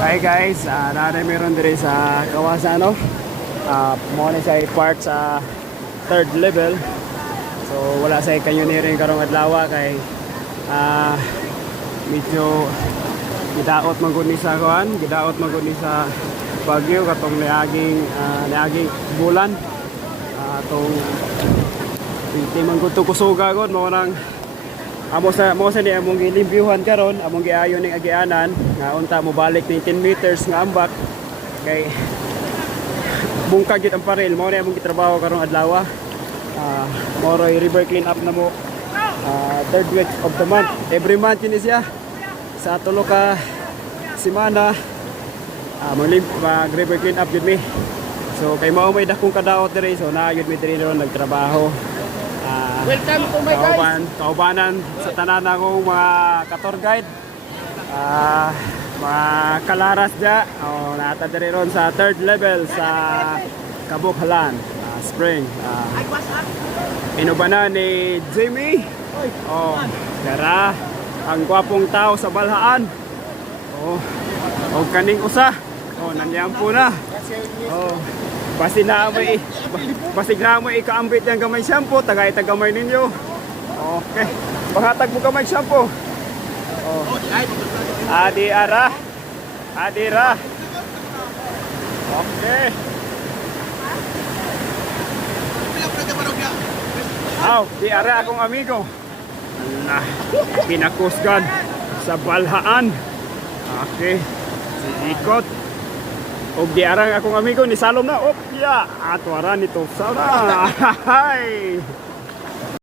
Hi guys, narin meron diri sa Kawasan, no? Mo ni sa part sa third level. So wala sa canyoneering karong adlaw kay medyo gidaot man gud ni sa kuan, gidaot man gud ni sa Bagyo katong niaging bulan. Atong hindi man gud to kusuga gud mo nang mo sa ni among gilimpyuhan karon, among giayon ning agianan nga unta mo balik ni 10 meters nga ambak kay bungkag gid ang paril mo ni among gitrabaho karong adlaw. Mo roy river clean up na mo third week of the month. Every month yun siya sa tulo ka semana mag river clean up yun mi. So kay mao may dakong kadaot diri, so na yun mi diri ron nagtrabaho. Welcome to my guys. Kaubanan sa tanan akong mga ka-tour guide. Mga kalaras dya. Nata diri ron sa third level sa Kabukhalan Spring. Inubanan ni Jimmy. Kara ang gwapong tao sa Balhaan. O kaning usa. Nanyampo na. Basig na mo ikaambit yung gamay shampoo, tagamay ninyo. Okay. Paghatag mo gamay shampoo. Adira. Okay. Di ara akong amigo. Pinakusgan sa Balhaan. Okay. Ikot. Og di arang akong amigo ni Salom na. Opya. Atwara nito. Sana. Hay.